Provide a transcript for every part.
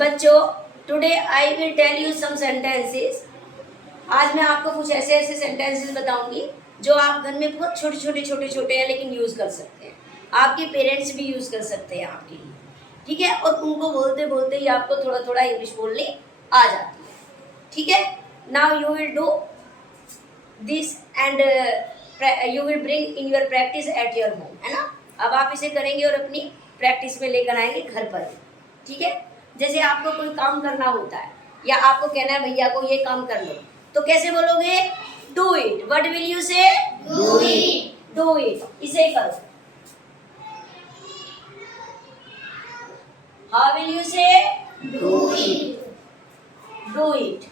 बच्चों, today I will tell you some sentences. आज मैं आपको कुछ ऐसे ऐसे सेंटेंसेस बताऊंगी जो आप घर में बहुत छोटे हैं लेकिन यूज़ कर सकते हैं। आपके पेरेंट्स भी यूज़ कर सकते हैं आपके लिए, ठीक है। और उनको बोलते बोलते ही आपको थोड़ा थोड़ा इंग्लिश बोलनी आ जाती है, ठीक है। Now you will do this and you will bring in your practice at your home, है ना। अब आप इसे करेंगे और अपनी प्रैक्टिस में लेकर आएंगे घर पर, ठीक है। जैसे आपको कोई काम करना होता है या आपको कहना है भैया को ये काम कर लो, तो कैसे बोलोगे? Do it. What will you say? Do it. Do it. इसे करो। How will you say? Do it. Do it.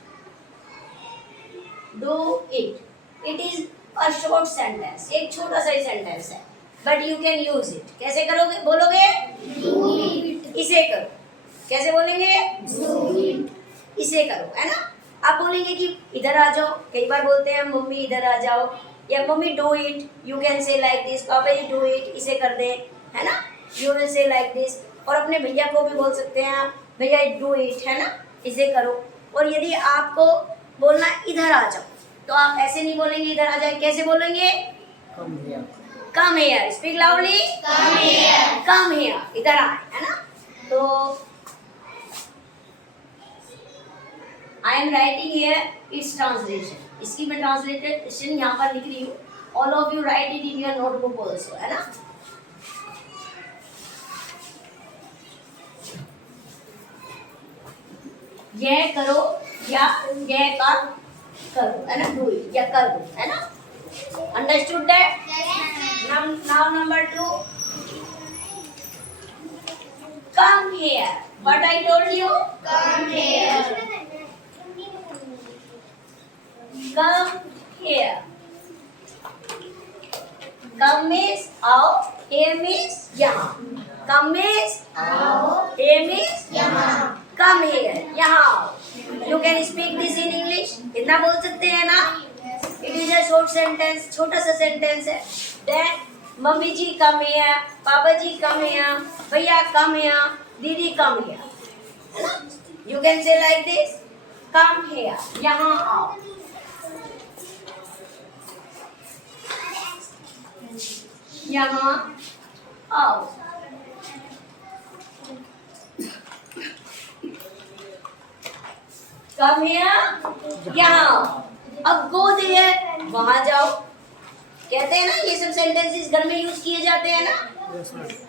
Do it. It is a short sentence, एक छोटा सा ही सेंटेंस है, but you can use it. कैसे करोगे? बोलोगे डू इट। इसे करो। कैसे बोलेंगे? Do it. इसे करो, है ना। आप बोलेंगे कि इधर आ जाओ। कई बार बोलते हैं मम्मी इधर आ जाओ, या mummy do it. You can say like this, पापा जी डू इट, इसे कर दे, है ना। You will say like this. और अपने भैया को भी बोल सकते हैं आप, भैया डू इट, है ना, इसे करो। और यदि आपको बोलना इधर आ जाओ, तो आप ऐसे नहीं बोलेंगे इधर आ जाए। कैसे बोलेंगे? Come here. Speak loudly. Come here. Come here, इधर आए, है ना। तो I am writing here its translation. इसकी मैं ट्रांसलेशन यहाँ पर लिख रही हूँ। All of you write it in your notebook also, है ना। यह करो या यह का करो, है ना। Do it या कर दो, है ना। Understood that? Now number 2. Come here. What I told you? Come here. Come here. Come means आओ, here means यहाँ। Come means आओ, here means यहाँ। come here, यहाँ आओ। You can speak this in English. इतना बोल सकते हैं ना? It is a short sentence, छोटा सा sentence है। Then mummy ji come here, पापा जी come here, भैया come here, दीदी come here, है ना। You can say like this, come here, यहाँ आओ। यहाँ आओ। कम हियर, यहाँ आओ। अब गो देयर, वहां जाओ। कहते हैं ना, ये सब सेंटेंसेस घर में यूज किए जाते हैं ना,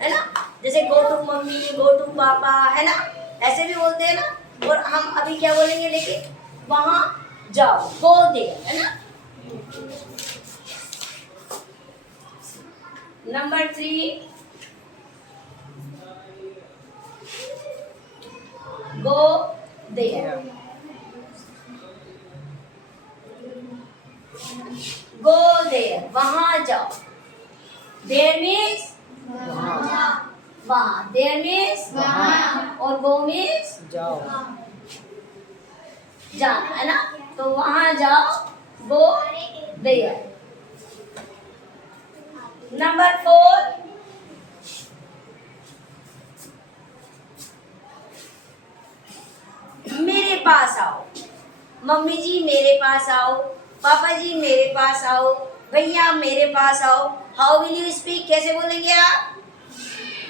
है ना। जैसे go to mummy, go to papa, है ना, ऐसे भी बोलते हैं ना। और हम अभी क्या बोलेंगे? लेकिन वहां जाओ, गो देयर, है ना। Number 3, go there. Go there, वहाँ जाओ। There means वहाँ। There means वहाँ। और go means जाओ। जाना, है ना। तो वहाँ जाओ, go there. Number 4, मेरे पास आओ। मम्मी जी मेरे पास आओ, पापा जी मेरे पास आओ, भैया मेरे पास आओ। How will you speak? कैसे बोलेंगे आप?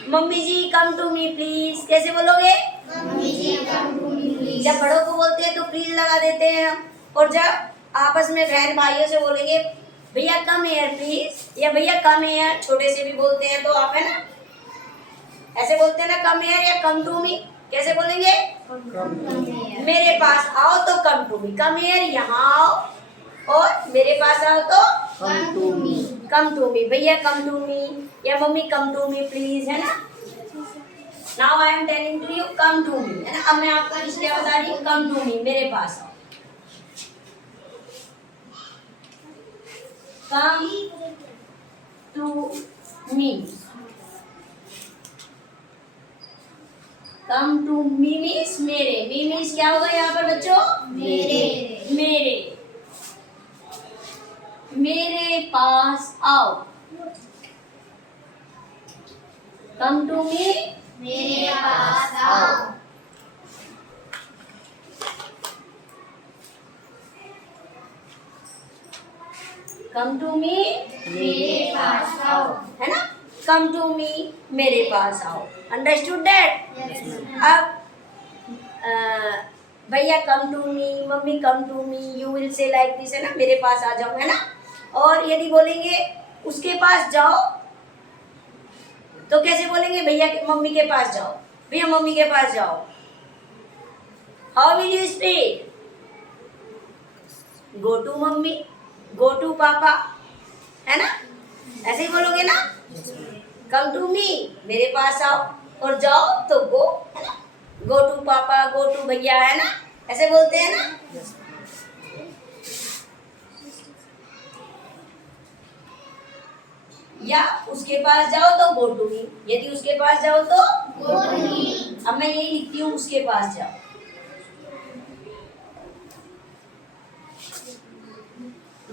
Mummy ji come to me please. कैसे बोलोगे? Mummy ji come to me please. जब बड़ों को बोलते हैं तो प्लीज लगा देते हैं हम। और जब आपस में बहन भाइयों से बोलेंगे भैया कम हियर प्लीज, या भैया कम हियर, छोटे से भी बोलते हैं तो आप, है ना, ऐसे बोलते हैं ना, कम हियर या कम टू मी। कैसे बोलेंगे? मेरे पास आओ तो कम टू मी। कम हियर, यहाँ आओ, और मेरे पास आओ तो कम टू मी। कम टू मी। भैया कम टू मी, या mummy come to me please, है ना। Now I am telling to you come to me, है ना। अब मैं आपको क्या बता रही हूँ? कम टू मी, मेरे पास आओ। Come to me. Come to me means मेरे। मी मीन्स क्या होगा यहाँ पर बच्चों? मेरे। मेरे। मेरे पास आओ। कम टू मी, मेरे पास आओ। कम टू मी, मेरे पास आओ। है ना, कम टू मी, मेरे पास आओ। Understood that? Yes ma'am. अब भैया come to me, mummy come to me, you will say like this, है ना, मेरे पास आ जाओ, है ना। और यदि बोलेंगे उसके पास जाओ तो कैसे बोलेंगे? भैया मम्मी के पास जाओ, भैया मम्मी के पास जाओ। How will you speak? Go to mummy, go to papa, है ना, ऐसे ही बोलोगे ना। कम टू मी, मेरे पास आओ, और जाओ तो गो, है ना, गो टू पापा, गो टू भैया, है ना, ऐसे बोलते हैं ना। या उसके पास जाओ तो गो टू मी, यदि उसके पास जाओ तो गो टू मी। अब मैं यही लिखती हूँ, उसके पास जाओ।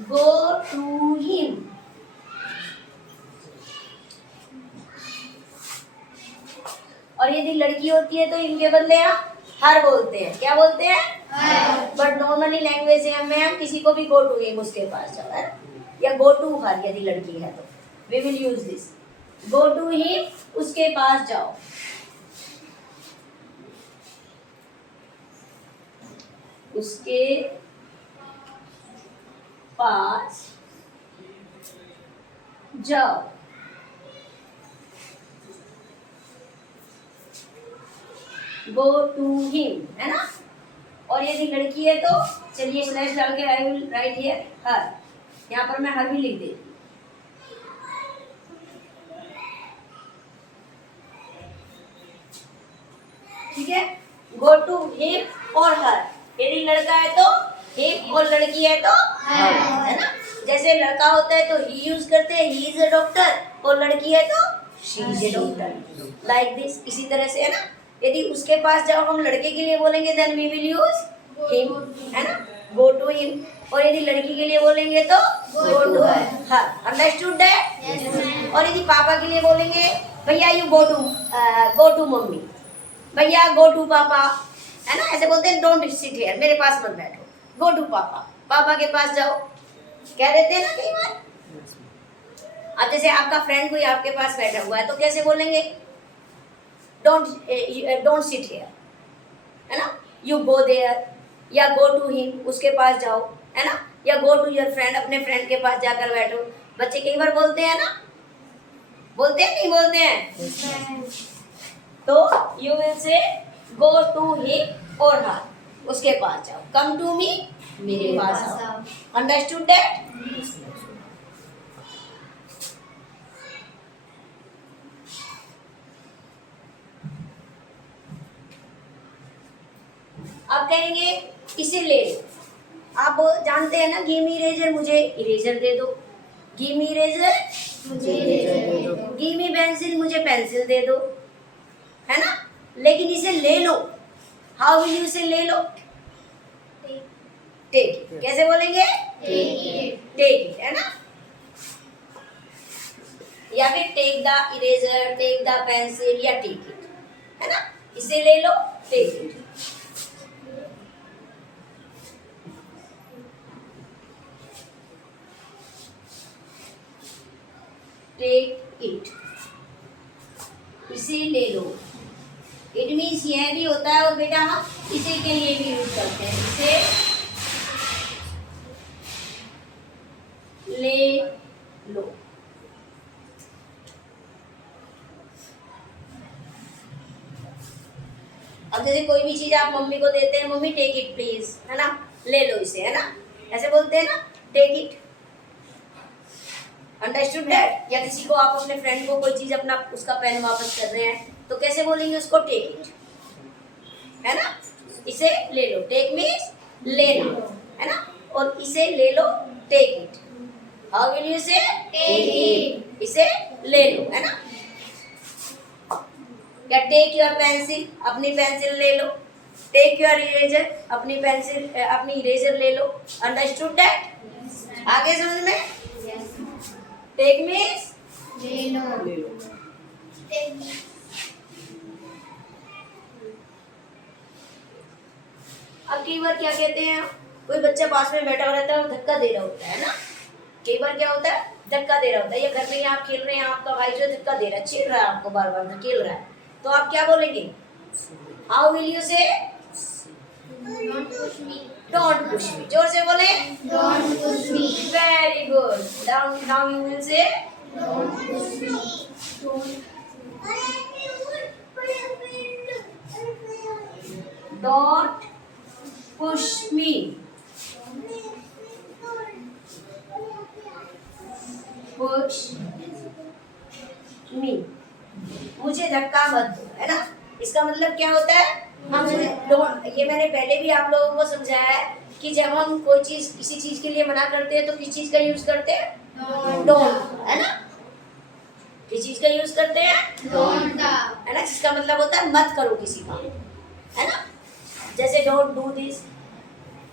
Go to him. और यदि लड़की होती है तो इनके बदले हम हर बोलते हैं। क्या बोलते हैं? हर। बट नॉर्मली लैंग्वेज में हम किसी को भी गो टू हिम, उसके पास जाओ, है ना? या गो टू हर यदि लड़की है तो we will use this, go to him, उसके पास जाओ। उसके पास जाओ। गो टू हिम, है ना। और यदि लड़की है तो चलिए स्लैश डाल के आई विल राइट हियर हर, यहाँ पर मैं हर भी लिख देती हूँ। ठीक है, गो टू हिम और हर। यदि लड़का है तो हिम और लड़की है तो हर, है ना। जैसे लड़का होता है तो ही यूज करते हैं, ही इज अ डॉक्टर, और लड़की है तो she is a doctor, like this. इसी तरह से, है ना, यदि उसके पास जाओ हम लड़के के लिए बोलेंगे then we will use him, है ना, गो टू हिम। और यदि लड़की के लिए बोलेंगे तो go to her. Understood that? Yes ma'am. और यदि पापा के लिए बोलेंगे भैया यू गो टू मम्मी, भैया गो टू पापा, है ना, ऐसे बोलते हैं। डोंट सिट हियर, मेरे पास मत बैठो, गो टू पापा, पापा के पास जाओ, कह देते हैं ना कई बार। अब जैसे आपका फ्रेंड कोई आपके पास बैठा हुआ है तो कैसे बोलेंगे? डोंट सिट हियर, है ना, यू गो देयर, या गो टू हिम, उसके पास जाओ, है ना, या गो टू योर फ्रेंड, अपने फ्रेंड के पास जाकर बैठो। बच्चे कई बार बोलते हैं ना, बोलते हैं नहीं बोलते हैं? तो यू विल से गो टू हिम और हर, उसके पास जाओ। कम टू मी, मेरे पास आओ। Understood that? अब कहेंगे इसे ले लो। आप जानते हैं ना, गिव मी इरेजर, मुझे इरेजर दे दो। गिव मी इरेजर, मुझे इरेजर दे दो। गिव मी पेंसिल, मुझे पेंसिल दे दो, है ना। लेकिन इसे ले लो, हाउ विल यू से ले लो? टेक। कैसे बोलेंगे? Take it. टेक इट, है ना, या फिर take the eraser, take the pencil, या टेक इट, है ना। इसे ले लो, टेक इट। टेक इट, इसे ले लो। इट मीन्स यह भी होता है, और बेटा हम इसे के लिए भी यूज करते हैं, इसे ले लो। अब जैसे कोई भी चीज आप मम्मी को देते हैं, मम्मी टेक इट प्लीज, है ना, ले लो इसे, है ना, ऐसे बोलते हैं ना, टेक इट। Understood that? या किसी को आप अपने फ्रेंड को कोई चीज अपना उसका पेन वापस कर रहे हैं तो कैसे बोलेंगे उसको? टेक इट, है ना, इसे ले लो। टेक मीन्स लेना, है ना, और इसे ले लो, take it. How will you say? Take it. इसे ले लो, है ना। या टेक योर पेंसिल, अपनी पेंसिल ले लो। टेक योर इरेजर, अपनी पेंसिल अपनी इरेजर ले लो। Understood that? आगे समझ में? टेक मीन्स ले लो। अब कई बार क्या कहते हैं, कोई बच्चा पास में बैठा हुआ रहता है और धक्का दे रहा होता है ना, कई बार क्या होता है, धक्का दे रहा होता है, या घर में ही आप खेल रहे हैं, आपका भाई जो धक्का दे रहा है, चिढ़ रहा है आपको, बार बार धकेल रहा है, तो आप क्या बोलेंगे? हाउ विल यू से? Don't push me. Don't push मी। जोर से बोले। Don't push me. Very good. Now you will से Don't push me. Don't. Don't push me. Push me, मुझे धक्का मत दो, है ना। इसका मतलब क्या होता है, हम डोंट, ये मैंने पहले भी आप लोगों को समझाया है कि जब हम कोई चीज किसी चीज के लिए मना करते हैं तो किस चीज का यूज करते हैं? डोंट, है ना। किस चीज का यूज करते हैं? Don't. है ना, जिसका मतलब होता है मत करो किसी काम, है ना। जैसे डोंट डू दिस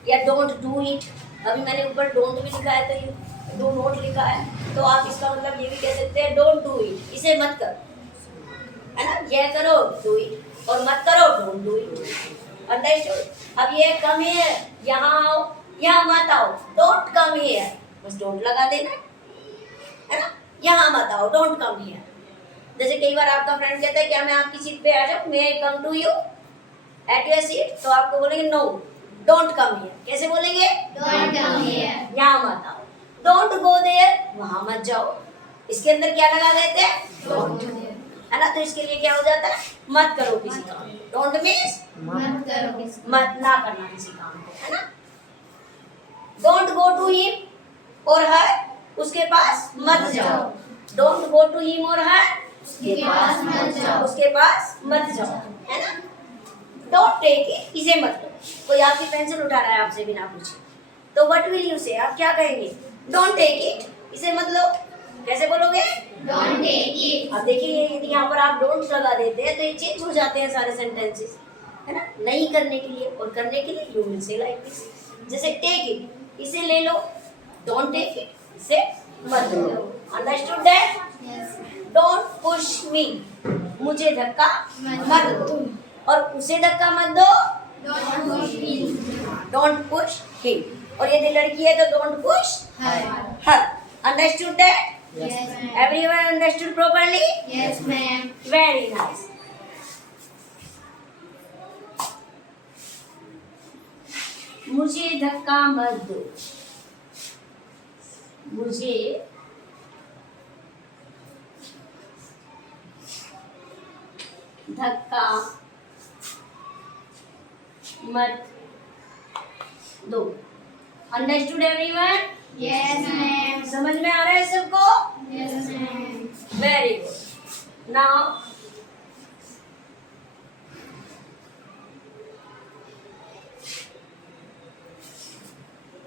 या डोंट डू इट। अभी मैंने ऊपर डोंट भी लिखा है तो डू नॉट लिखा है, तो आप इसका मतलब ये भी कह सकते हैं डोंट डू इट, इसे मत करो, है ना। यह करो डू इट, और मत करो डोंट डू इट। अंडरस्टूड। अब ये कम हियर, यहाँ आओ, यहाँ मत आओ, डोंट कम हियर, बस डोंट लगा देना, है ना। यहाँ मत आओ, डोंट कम हियर। जैसे कई बार आपका फ्रेंड कहता है क्या मैं आपकी सीट पे आ जाऊँ, may I come to you at your seat, तो आपको बोलेंगे नो डोंट कम हियर। कैसे बोलेंगे? Don't come here. यहाँ मत आओ। डोंट गो देयर, वहां मत जाओ। इसके अंदर क्या लगा देते हैं? डोंट, है ना। तो इसके लिए क्या हो जाता है? मत करो किसी काम को। डोंट मीन्स मत करो किसी मत ना करना किसी काम को, है ना। डोंट गो टू हिम और हर, उसके पास मत जाओ। डोंट गो टू हिम और हर, उसके पास मत जाओ। उसके पास मत जाओ, है ना। डोंट टेक इट, इसे मत लो। कोई आपकी पेंसिल उठा रहा है आपसे बिना पूछे, तो व्हाट विल यू से? आप क्या कहेंगे? डोंट टेक इट, इसे मत लो। कैसे बोलोगे? Don't take it. अब देखिए यदि यहाँ पर आप डोंट लगा देते हैं तो ये चेंज हो जाते हैं सारे सेंटेंसेस, है ना। नहीं करने के लिए और करने के लिए you will say like this. जैसे टेक इट, इसे ले लो। डोंट टेक इट, इसे मत लो। Understood that? Yes. Don't push me, मुझे धक्का मत दो, और उसे धक्का मत दो। Don't push me. Don't push him, और यदि लड़की है तो don't push Her. Her. Understood that? Yes, ma'am. Everyone understood properly? Yes, ma'am. Very nice. मुझे धक्का मत दो, मुझे धक्का मत दो। Understood everyone? Yes, ma'am. समझ में आ रहा है सबको? Yes, ma'am. Very good. Now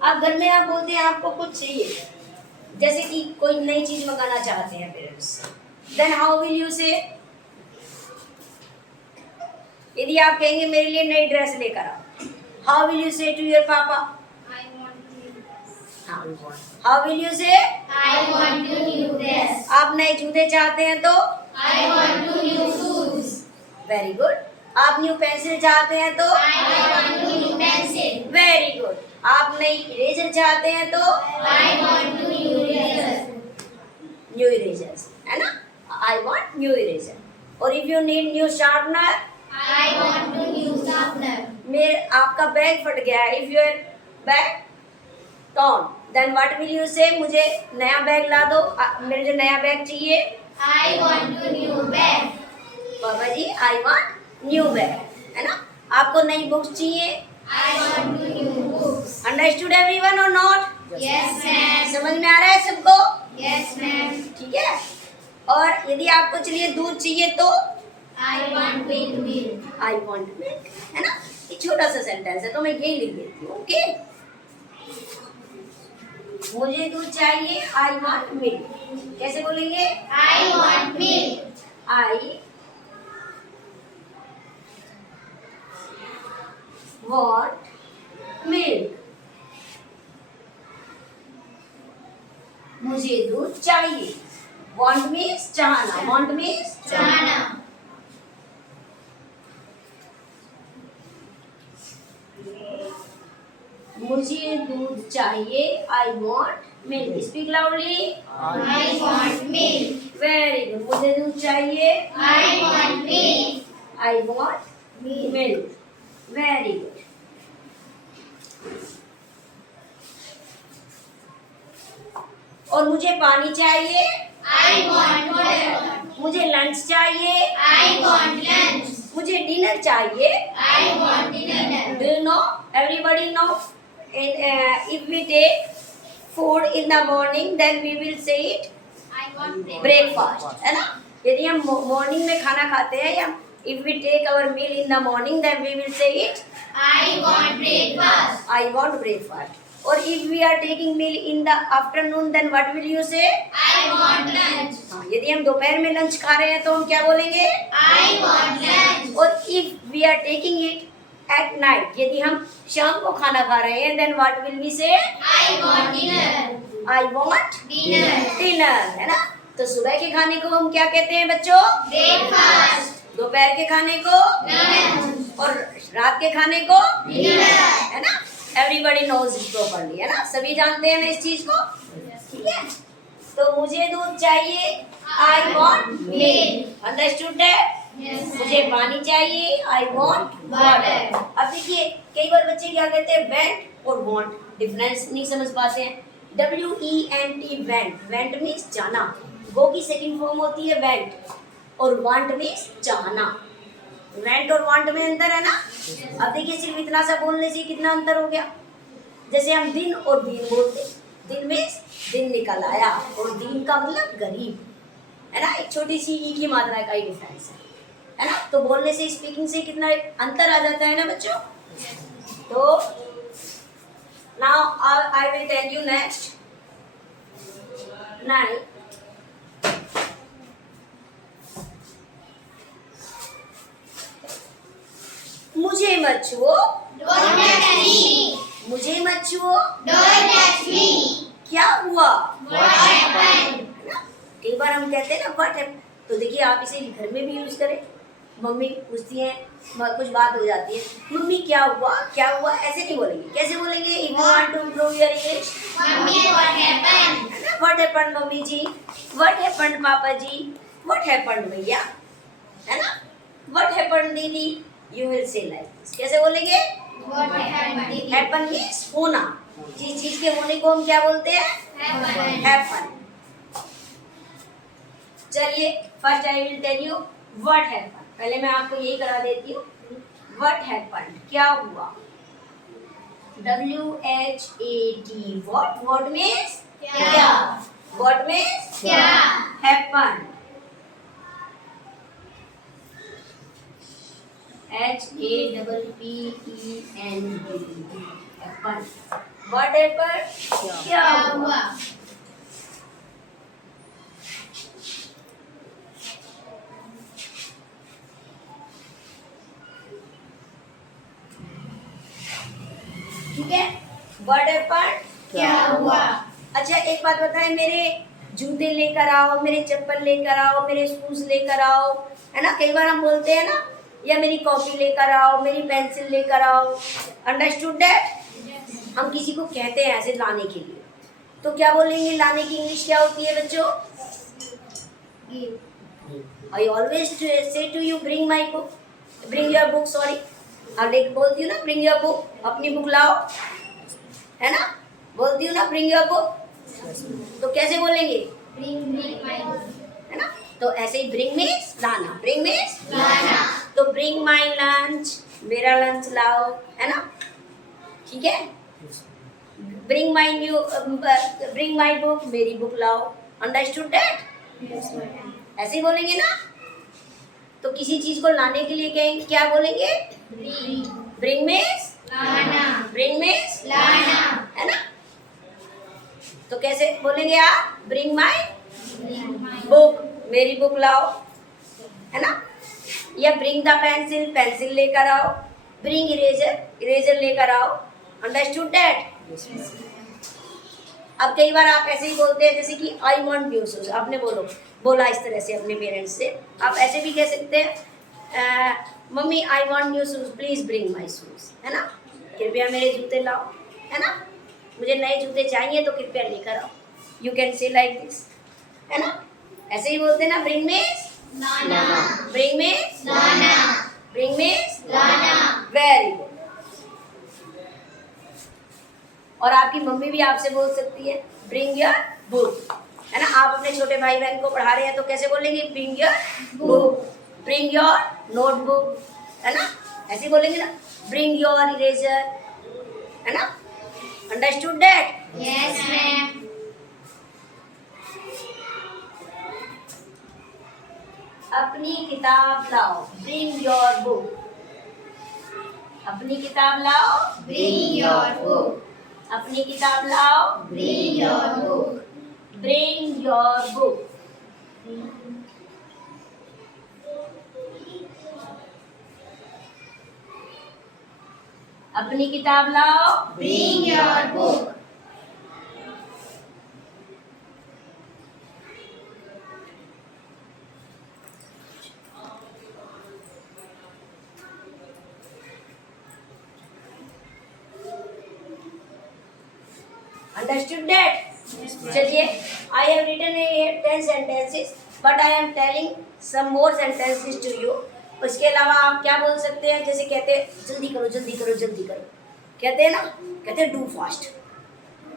आप घर में आप बोलते हैं आपको कुछ चाहिए, जैसे कि कोई नई चीज मंगाना चाहते हैं parents, then how will you say? यदि आप कहेंगे मेरे लिए नई ड्रेस लेकर आओ, हाउ विल यू से टू योर पापा? I want to. How will you से? I want to new dress. आप नए जूते चाहते हैं तो? I want to new shoes. Very good. आप न्यू पेंसिल चाहते हैं तो? I want to new pencil. Very good. आप नई इरेजर चाहते हैं तो? I want to new eraser. New erasers, है ना। I want new eraser. और if you need new sharpener, I want to new sharpener. मेरे आपका बैग फट गया है, if your bag torn, then what will you say? मुझे नया बैग ला दो, मेरे जो नया बैग चाहिए। I want to new bag. बाबा जी आई वांट न्यू बैग, है ना। आपको नई बुक्स चाहिए। I want to new books. Understood everyone और नॉट? Yes, ma'am. समझ में आ रहा है सबको? Yes, ma'am. ठीक है। और यदि आपको चलिए दूध चाहिए तो? I want with milk. I want milk, है ना। ये छोटा सा सेंटेंस है तो मैं यही लिख देती हूँ। ओके, मुझे दूध चाहिए, आई वांट मिल्क। कैसे बोलेंगे? I want milk. I want milk, मुझे दूध चाहिए। वांट मीन्स चाहना, वांट मीन्स Chana. मुझे दूध चाहिए, I want milk. Speak loudly. I want milk. Very good. मुझे दूध चाहिए। I want milk. I want milk. Very good. और मुझे पानी चाहिए। I want water. मुझे लंच चाहिए। I want lunch. मुझे डिनर चाहिए। I want dinner. Do you know? Everybody know? If we take food in the morning, then we will say it I want breakfast, है ना? यदि हम morning में खाना खाते हैं या if we take our meal in the morning, then we will say it I want breakfast. I want breakfast. Or if we are taking meal in the afternoon, then what will you say? I want lunch. हाँ, यदि हम दोपहर में lunch खा रहे हैं तो हम क्या बोलेंगे? I want lunch. और if we are taking it at night, यदि हम शाम को खाना खा रहे हैं, then what will we say? I want dinner. I want Dinner. dinner, है ना? तो सुबह के खाने को हम क्या कहते हैं बच्चों? Breakfast. दोपहर के खाने को Lunch. और रात के खाने को Dinner. है ना? एवरीबडी नोज इट प्रॉपर्ली, है ना? सभी जानते हैं ना इस चीज को, ठीक है? तो मुझे दूध चाहिए। I want milk. Understood that? Yes. मुझे पानी चाहिए। I want water. अब देखिए कई बार बच्चे क्या कहते हैं, वेंट और वॉन्ट, डिफरेंस नहीं समझ पाते हैं। WENT went. वेंट मीन्स जाना। गो की सेकंड फॉर्म होती है वेंट और वांट मीन्स चाहना। वेंट और वांट में अंतर है ना? अब देखिए सिर्फ इतना सा बोलने से कितना अंतर हो गया। जैसे हम दिन और दीन बोलते, दिन मीन्स दिन निकल आया और दीन का मतलब गरीब, है ना? एक छोटी सी ई की मात्रा का ही डिफरेंस है ना? तो बोलने से स्पीकिंग से कितना अंतर आ जाता है ना बच्चों। तो now I will tell you next 9। मुझे मत छुओ। Don't touch me. मुझे मत छुओ। Don't touch me. क्या हुआ? What happened? है ना? कई बार हम कहते हैं ना व्हाट हैपन, तो देखिए आप इसे घर में भी यूज करें। मम्मी पूछती हैं, कुछ बात हो जाती है, मम्मी क्या हुआ क्या हुआ, ऐसे नहीं बोलेंगे। कैसे बोलेंगे? If you want to improve your English, Mummy, what happened? है ना? What happened mummy ji, what happened papa ji, what happened भैया, है ना? व्हाट हैपेंड दीदी, you will say like this. कैसे बोलेंगे? What happened? हैपन मीन्स होना। जिस चीज के होने को हम क्या बोलते हैं? Happened. हैपन। चलिए first I will tell you what happen. पहले मैं आपको यही करा देती हूँ। व्हाट हैपन, क्या हुआ? WHAT what. व्हाट मीन्स क्या? व्हाट मीन्स क्या? Happen. HAPPEN happen. What happen, क्या क्या हुआ? हुआ? ठीक है? व्हाट हैपन, क्या हुआ? अच्छा एक बात बताएं, मेरे जूते लेकर आओ, मेरे चप्पल लेकर आओ, मेरे शूज लेकर आओ, है ना? कई बार हम बोलते हैं ना, या मेरी कॉपी लेकर आओ, मेरी पेंसिल लेकर आओ। Understood that? हम किसी को कहते हैं ऐसे लाने के लिए, तो क्या बोलेंगे? लाने की इंग्लिश क्या होती है बच्चों? I always say to you bring my book, bring your book, sorry. अब देख बोलती हूँ ना ब्रिंग योर बुक, अपनी बुक लाओ, है ना? बोलती हूँ ना ब्रिंग योर बुक, तो कैसे बोलेंगे? Bring my book. है ना? तो ऐसे ही ब्रिंग मीन्स लाना, ब्रिंग मीन्स लाना। तो ब्रिंग माई लंच, मेरा लंच लाओ, है ना? ठीक है? ब्रिंग माई बुक, मेरी बुक लाओ। Understood that? Yes, madam. ऐसे ही बोलेंगे ना? तो किसी चीज को लाने के लिए कहेंगे क्या बोलेंगे? Bring. ब्रिंग मीन्स लाना। ब्रिंग मीन्स लाना। है ना? तो कैसे बोलेंगे आप? Bring my Bring my book, मेरी बुक लाओ, है ना? या ब्रिंग द पेंसिल, पेंसिल लेकर आओ। ब्रिंग इरेजर, इरेजर लेकर आओ। Understood that? अब कई बार आप ऐसे ही बोलते हैं जैसे कि आई वॉन्ट न्यू शूज, आपने बोला इस तरह से अपने पेरेंट्स से। आप ऐसे भी कह सकते हैं mummy I want new shoes, please bring my shoes, है ना? कृपया मेरे जूते लाओ, है ना? मुझे नए जूते चाहिए तो कृपया लेकर आओ। You can say like this, है ना? ऐसे ही बोलते ना, bring means Nana. Bring means Nana. Bring means Nana. Very good. और आपकी मम्मी भी आपसे बोल सकती है ब्रिंग योर बुक, है ना? आप अपने छोटे भाई बहन को पढ़ा रहे हैं तो कैसे बोलेंगे? Bring your book, bring your notebook, है ना? ऐसे बोलेंगे ना, ब्रिंग योर इरेजर, है ना? Understood that? Yes, ma'am. अपनी किताब लाओ, ब्रिंग योर बुक। अपनी किताब लाओ, Bring your book. अपनी किताब लाओ, Bring your book. Bring your book. अपनी किताब लाओ, Bring your book. Understood that? चलिए, I have written 10 sentences but I am telling some more sentences to you. उसके अलावा आप क्या बोल सकते हैं? जैसे कहते हैं जल्दी करो जल्दी करो जल्दी करो, कहते हैं ना, कहते हैं डू फास्ट।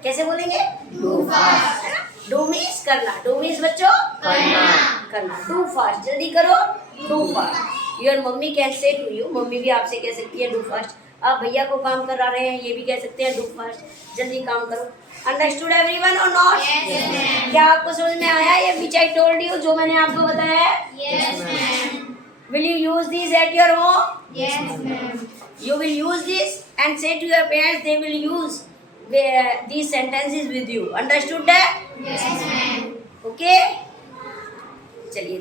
कैसे बोलेंगे? Do fast. है ना? डू मीन्स करना, डू मीन्स बच्चों करना। करना, डू फास्ट, जल्दी करो, do fast. Your mummy can say to you, mummy भी आपसे कह सकती है डू फास्ट। आप भैया को काम करा रहे हैं, ये भी कह सकते हैं डू फास्ट, जल्दी काम करो। अंडरस्टूड एवरीवन और नॉट? Yes, ma'am. क्या आपको समझ में आया ये विच आई टोल्ड यू, जो मैंने आपको बताया है? Yes, ma'am. Will you use this at your home? Yes, ma'am. You will use this and say to your parents they will use these sentences with you. Understood that? Yes, ma'am. Okay? चलिए।